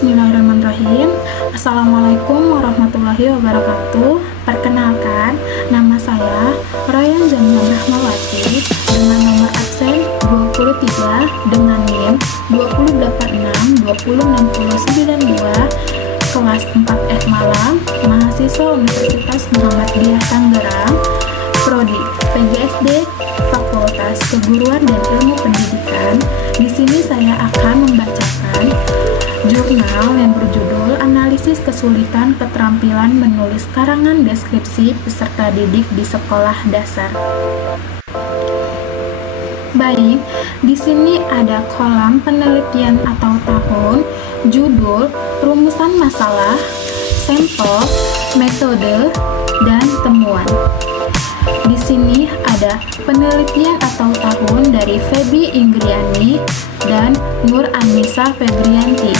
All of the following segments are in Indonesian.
Bismillahirrahmanirrahim. Assalamualaikum warahmatullahi wabarakatuh. Perkenalkan, nama saya Ryan Zamzam Rahmawati dengan nomor absen 23 dengan NIM 286206092, kelas 4F Malang, mahasiswa Universitas Muhammadiyah Tangerang, Prodi PGSD, Fakultas Keguruan dan Ilmu Pendidikan. Di sini saya akan membacakan jurnal yang berjudul Analisis Kesulitan Keterampilan Menulis Karangan Deskripsi Peserta Didik di Sekolah Dasar. Baik, di sini ada kolom penelitian atau tahun, judul, rumusan masalah, sampel, metode, dan temuan. Di sini ada penelitian atau tahun dari Feby Inggriani dan Nur Anissa Febrianti.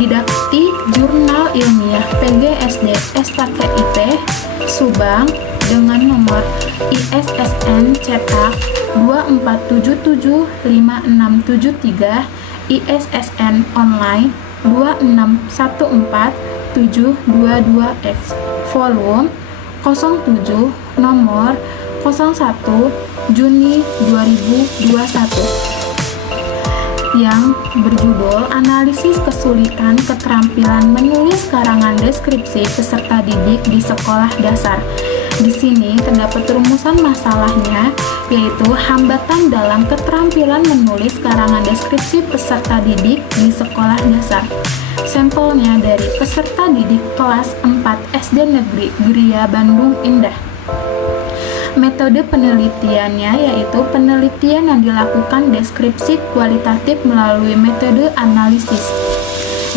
Didakti Jurnal Ilmiah PGSD STKIP Subang dengan nomor ISSN cetak 2477563, ISSN online 2614722X, volume 07 nomor 01 Juni 2021 yang berjudul Analisis Kesulitan Keterampilan Menulis Karangan Deskripsi Peserta Didik di Sekolah Dasar. Di sini terdapat rumusan masalahnya, yaitu hambatan dalam keterampilan menulis karangan deskripsi peserta didik di sekolah dasar. Sampelnya dari peserta didik kelas 4 SD Negeri Gria Bandung Indah. Metode penelitiannya yaitu penelitian yang dilakukan deskripsi kualitatif melalui metode analisis.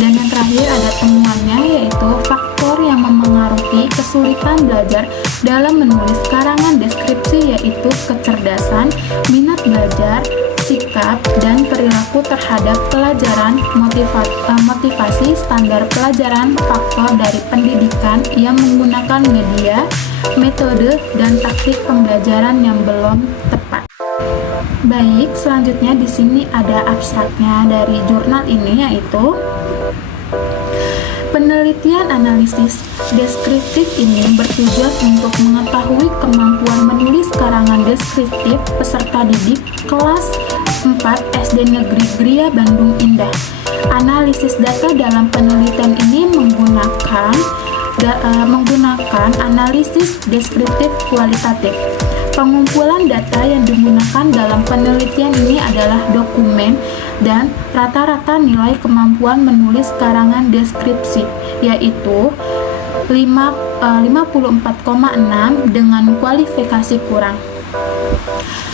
Dan yang terakhir ada temuannya, yaitu faktor yang memengaruhi kesulitan belajar dalam menulis karangan deskripsi, yaitu kecerdasan, minat belajar, sikap, dan perilaku terhadap pelajaran, motivasi, standar pelajaran, faktor dari pendidikan yang menggunakan media, metode, dan taktik pembelajaran yang belum tepat. Baik, selanjutnya di sini ada abstraknya dari jurnal ini, yaitu penelitian analisis deskriptif ini bertujuan untuk mengetahui kemampuan menulis karangan deskriptif peserta didik kelas 4 SD Negeri Gria Bandung Indah. Analisis data dalam penelitian ini menggunakan analisis deskriptif kualitatif. Pengumpulan data yang digunakan dalam penelitian ini adalah dokumen dan rata-rata nilai kemampuan menulis karangan deskripsi, yaitu 54,6 dengan kualifikasi kurang.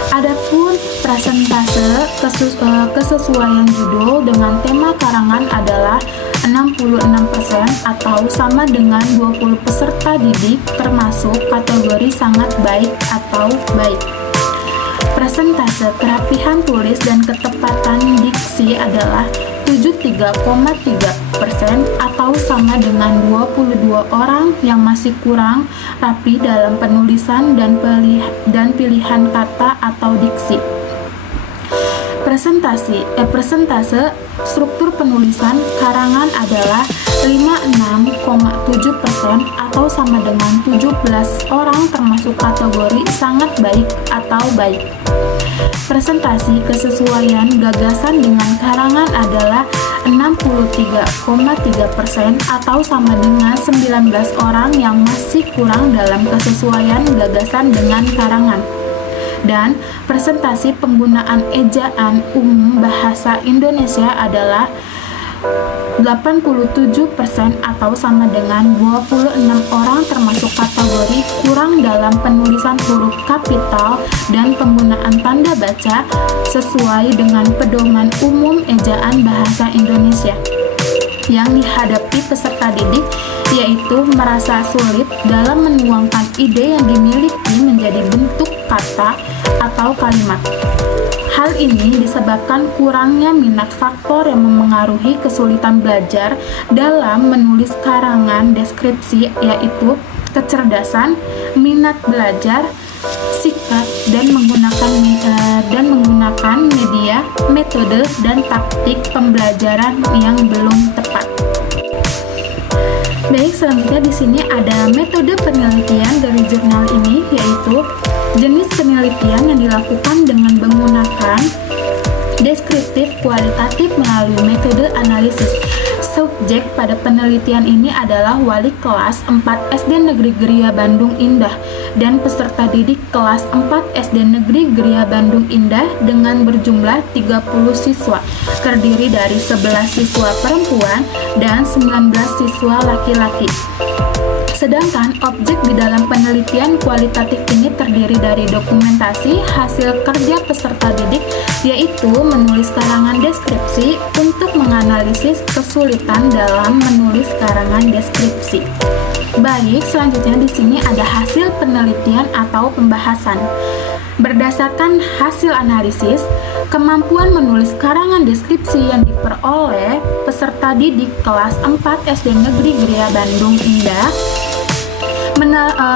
Adapun persentase kesesuaian judul dengan tema karangan adalah 66% atau sama dengan 20 peserta didik termasuk kategori sangat baik atau baik. Persentase kerapihan tulis dan ketepatan diksi adalah 73,3% atau sama dengan 22 orang yang masih kurang rapi dalam penulisan dan pilihan kata atau diksi. Persentase struktur penulisan karangan adalah 56,7% atau sama dengan 17 orang termasuk kategori sangat baik atau baik. Presentasi kesesuaian gagasan dengan karangan adalah 63,3% atau sama dengan 19 orang yang masih kurang dalam kesesuaian gagasan dengan karangan. Dan presentasi penggunaan ejaan umum bahasa Indonesia adalah 87% atau sama dengan 26 orang termasuk kategori kurang dalam penulisan huruf kapital dan penggunaan tanda baca sesuai dengan pedoman umum ejaan bahasa Indonesia. Yang dihadapi peserta didik yaitu merasa sulit dalam menuangkan ide yang dimiliki menjadi bentuk kata atau kalimat. Hal ini disebabkan kurangnya minat faktor yang memengaruhi kesulitan belajar dalam menulis karangan deskripsi, yaitu kecerdasan, minat belajar, sikap, dan menggunakan media, metode, dan taktik pembelajaran yang belum tepat. Baik, selanjutnya di sini ada metode penelitian dari jurnal ini, yaitu jenis penelitian yang dilakukan dengan menggunakan deskriptif kualitatif melalui metode analisis. Subjek pada penelitian ini adalah wali kelas 4 SD Negeri Geria Bandung Indah dan peserta didik kelas 4 SD Negeri Geria Bandung Indah dengan berjumlah 30 siswa, terdiri dari 11 siswa perempuan dan 19 siswa laki-laki. Sedangkan objek di dalam penelitian kualitatif ini terdiri dari dokumentasi hasil kerja peserta didik, yaitu menulis karangan deskripsi untuk menganalisis kesulitan dalam menulis karangan deskripsi. Baik, selanjutnya di sini ada hasil penelitian atau pembahasan. Berdasarkan hasil analisis, kemampuan menulis karangan deskripsi yang diperoleh peserta didik kelas 4 SD Negeri Geria Bandung Indah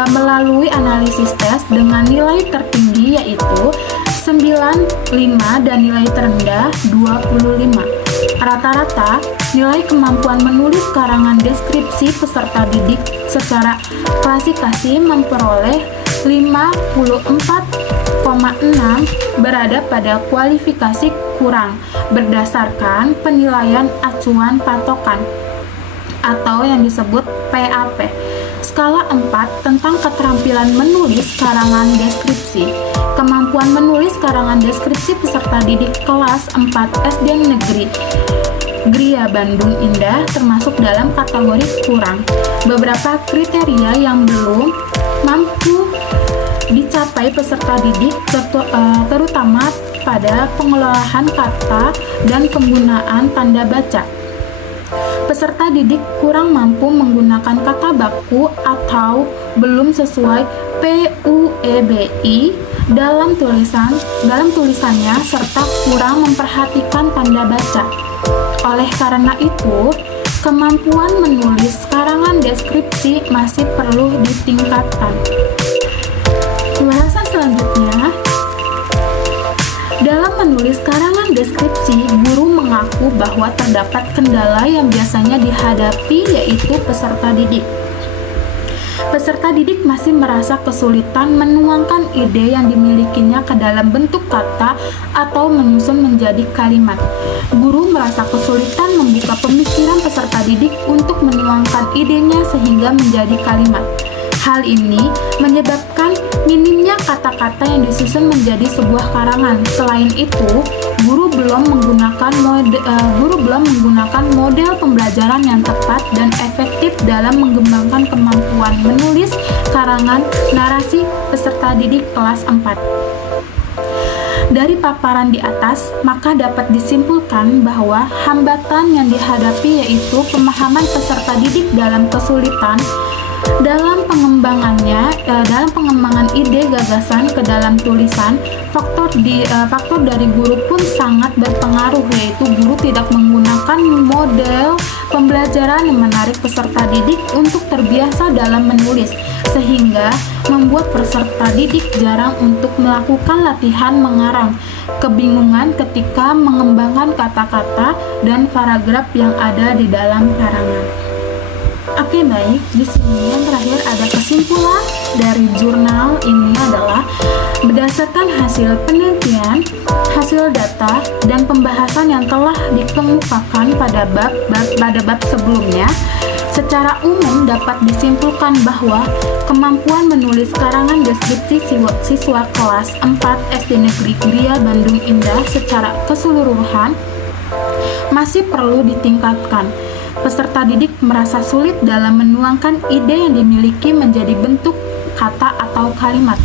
melalui analisis tes dengan nilai tertinggi yaitu 95 dan nilai terendah 25. Rata-rata nilai kemampuan menulis karangan deskripsi peserta didik secara klasifikasi memperoleh 54,6 berada pada kualifikasi kurang berdasarkan penilaian acuan patokan atau yang disebut PAP. Skala 4 tentang keterampilan menulis karangan deskripsi. Kemampuan menulis karangan deskripsi peserta didik kelas 4 SD Negeri Geria Bandung Indah termasuk dalam kategori kurang. Beberapa kriteria yang belum mampu dicapai peserta didik terutama pada pengelolaan kata dan penggunaan tanda baca. Peserta didik kurang mampu menggunakan kata baku atau belum sesuai PUEBI dalam tulisannya serta kurang memperhatikan tanda baca. Oleh karena itu, kemampuan menulis karangan deskripsi masih perlu ditingkatkan. Pembahasan selanjutnya, dalam menulis karangan deskripsi, guru mengaku bahwa terdapat kendala yang biasanya dihadapi yaitu peserta didik. Peserta didik masih merasa kesulitan menuangkan ide yang dimilikinya ke dalam bentuk kata atau menyusun menjadi kalimat. Guru merasa kesulitan membuka pemikiran peserta didik untuk menuangkan idenya sehingga menjadi kalimat. Hal ini menyebabkan minimnya kata-kata yang disusun menjadi sebuah karangan. Selain itu, guru belum menggunakan model pembelajaran yang tepat dan efektif dalam mengembangkan kemampuan menulis karangan narasi peserta didik kelas 4. Dari paparan di atas, maka dapat disimpulkan bahwa hambatan yang dihadapi yaitu pemahaman peserta didik dalam kesulitan dalam pengembangan ide gagasan ke dalam tulisan. Faktor dari guru pun sangat berpengaruh, yaitu guru tidak menggunakan model pembelajaran yang menarik peserta didik untuk terbiasa dalam menulis, sehingga membuat peserta didik jarang untuk melakukan latihan mengarang, kebingungan ketika mengembangkan kata-kata dan paragraf yang ada di dalam karangan. Oke, baik, di sini yang terakhir ada kesimpulan dari jurnal ini adalah berdasarkan hasil penelitian, hasil data, dan pembahasan yang telah dikemukakan pada bab sebelumnya, secara umum dapat disimpulkan bahwa kemampuan menulis karangan deskripsi siswa kelas 4 SD Negeri Geria Bandung Indah secara keseluruhan masih perlu ditingkatkan. Peserta didik merasa sulit dalam menuangkan ide yang dimiliki menjadi bentuk kata atau kalimat.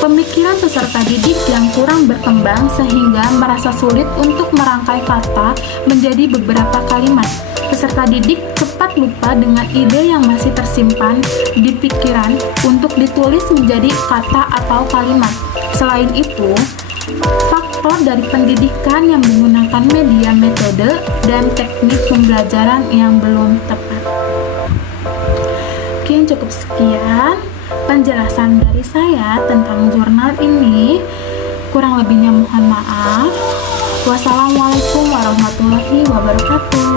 Pemikiran peserta didik yang kurang berkembang sehingga merasa sulit untuk merangkai kata menjadi beberapa kalimat. Peserta didik cepat lupa dengan ide yang masih tersimpan di pikiran untuk ditulis menjadi kata atau kalimat. Selain itu, faktor dari pendidikan yang menggunakan media, metode, dan teknik pembelajaran yang belum tepat. Mungkin cukup sekian penjelasan dari saya tentang jurnal ini. Kurang lebihnya mohon maaf. Wassalamualaikum warahmatullahi wabarakatuh.